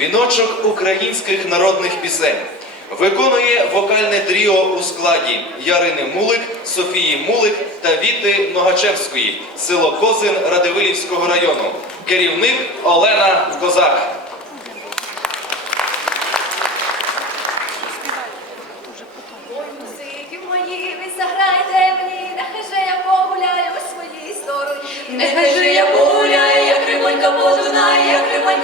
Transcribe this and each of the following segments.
віночок українських народних пісень. Виконує вокальне тріо у складі Ярини Мулик, Софії Мулик та Віти Ногачевської, село Козин Радивилівського району. Керівник Олена Козак. Музики мої, ви заграйте мені, нехай же я погуляю у своїй стороні.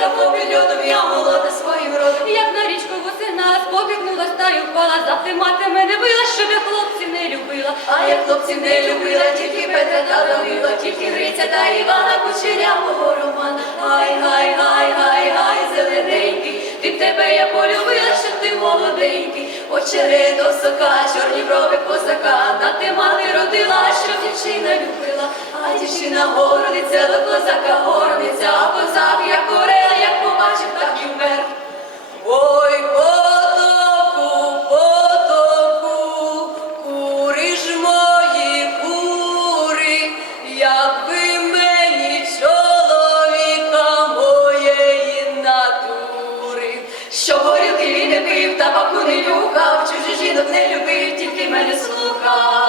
Як рибонька по льодом, я молода своїм родом. Як на річку восина спокикнула стаю впала, завжди мати мене била, щоб я хлопців не любила. А я хлопців не любила, тільки Петра та Давила, тільки Гриця та Івана Кучерявого Романа. Гай, гай, гай, гай, гай, зелененький, б тебе я полюбила, що ти молоденький. Очередо сока, чорні брови козака, на ти мати родила, що дівчина любила, а дівчина городиця любив, тільки мене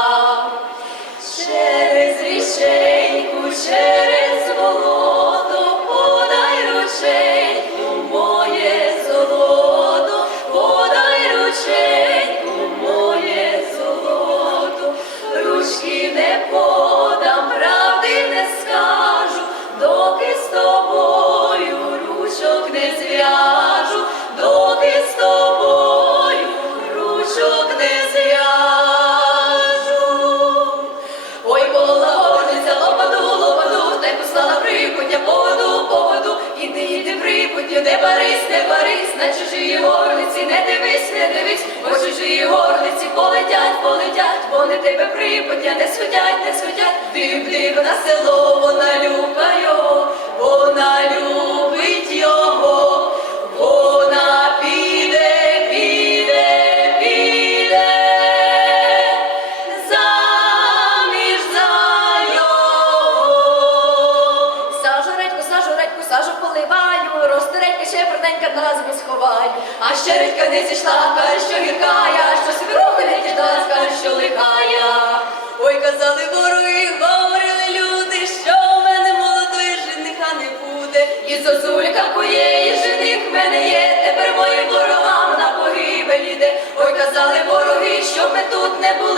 на чужі горниці, не дивись, не дивись, бо чужі горниці полетять, полетять, вони тебе припадять, не сходять, не сходять. Див, див на село, ще протенька на зиму. А ще редька не зійшла, каже, що гіркая, що свіруха не діжда, скаже, що лихая. Ой, казали вороги, говорили люди, що в мене молодої жениха не буде. І зозулька моєї жених в мене є, тепер моїм ворогам на погибель іде. Ой, казали вороги, що ми тут не були.